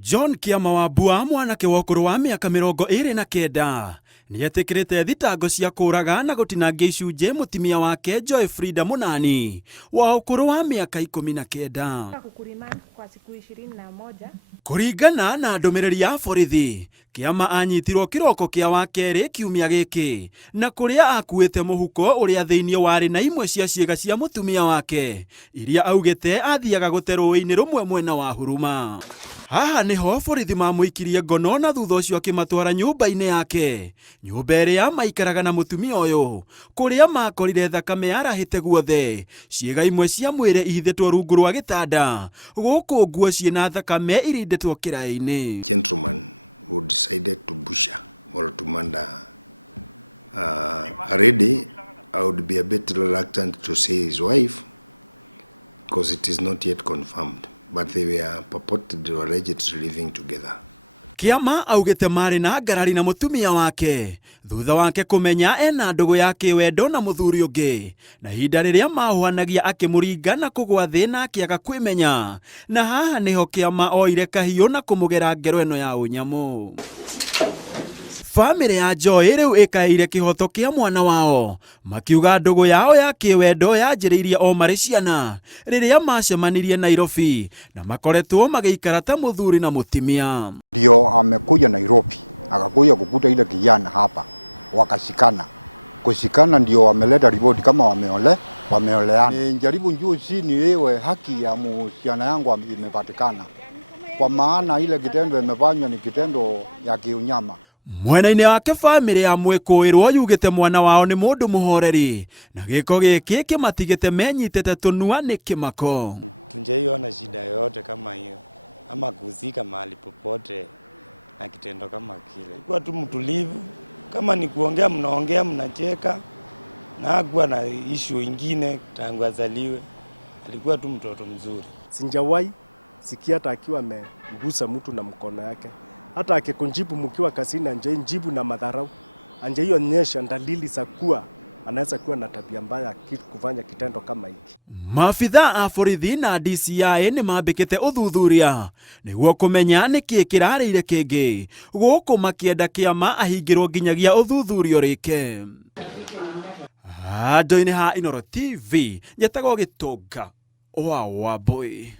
John Kĩama Wambua, mwanake wa ũkũrũ wa mĩaka 29 nĩetĩkĩrĩte thitango cia kũũraga na gũtinangia icunjĩ mũtumia wake Joy Frida Mũnani wa ũkũrũ wa mĩaka 19. Kũringana na ndũmĩrĩri ya borithi, Kĩama anyitirwo kĩroko kĩa wakerĩ kiumia gĩkĩ na kũrĩa akuĩte mũhuko ũrĩa thĩinĩ warĩ na imwe cia ciĩga cia mũtumia wake iria augĩte athiaga gũte rũĩ-inĩ rũmwe mwena wa Huruma. Haha niho borithi mamũikirie ngono na thutha ũcio akĩmatwara nyũmba-inĩ yake, nyũmba ĩrĩa maikaraga na mũtumia ũyũ, kũrĩa makorire thakame yarahĩte guothe, ciĩga imwe cia mwĩrĩ ihithĩtwo rungu rwa gĩtanda, gũkũ nguo ciĩna thakame irindĩtwo kĩraĩ-inĩ. Kĩama augĩte marĩ na ngarari na mũtumia wake thutha wake kũmenya ena ndũgũ ya kĩwendo na mũthuri ũngĩ, na ihinda rĩrĩa mahuanagia akĩmũringa na kũgwa thĩ na akĩaga kwĩmenya, na haha niho Kĩama oire kahiũ na kũmũgera ngero ĩno ya ũnyamũ. Famĩlĩ ya Joy rĩu ĩkaĩire kĩhoto kĩa mwana wao, makiuga ndũgũ yao ya kĩwendo yanjĩrĩirie o marĩ ciana rĩrĩa macemanirie Nairobi na makoretwo magĩikara ta mũthuri na mũtumia. Mwena-inĩ wake famĩlĩ ya mwĩkũĩrwo yugĩte mwana wao nĩ mũndũ mũhoreri na gĩko gĩkĩ kĩmatigĩte menyitĩte tũnua nĩ kĩmako. Maabitha a borithi na DCI nĩ mambĩkĩte ũthuthuria nĩguo kũmenya nĩkĩĩ kĩrarĩire kĩngĩ, gũkũ makĩenda Kĩama ahingĩrwo nginyagia ũthuthuria ũrĩke. Handũ-inĩ ha Inooro TV, njĩtagwo Gĩtũnga wa Wambui.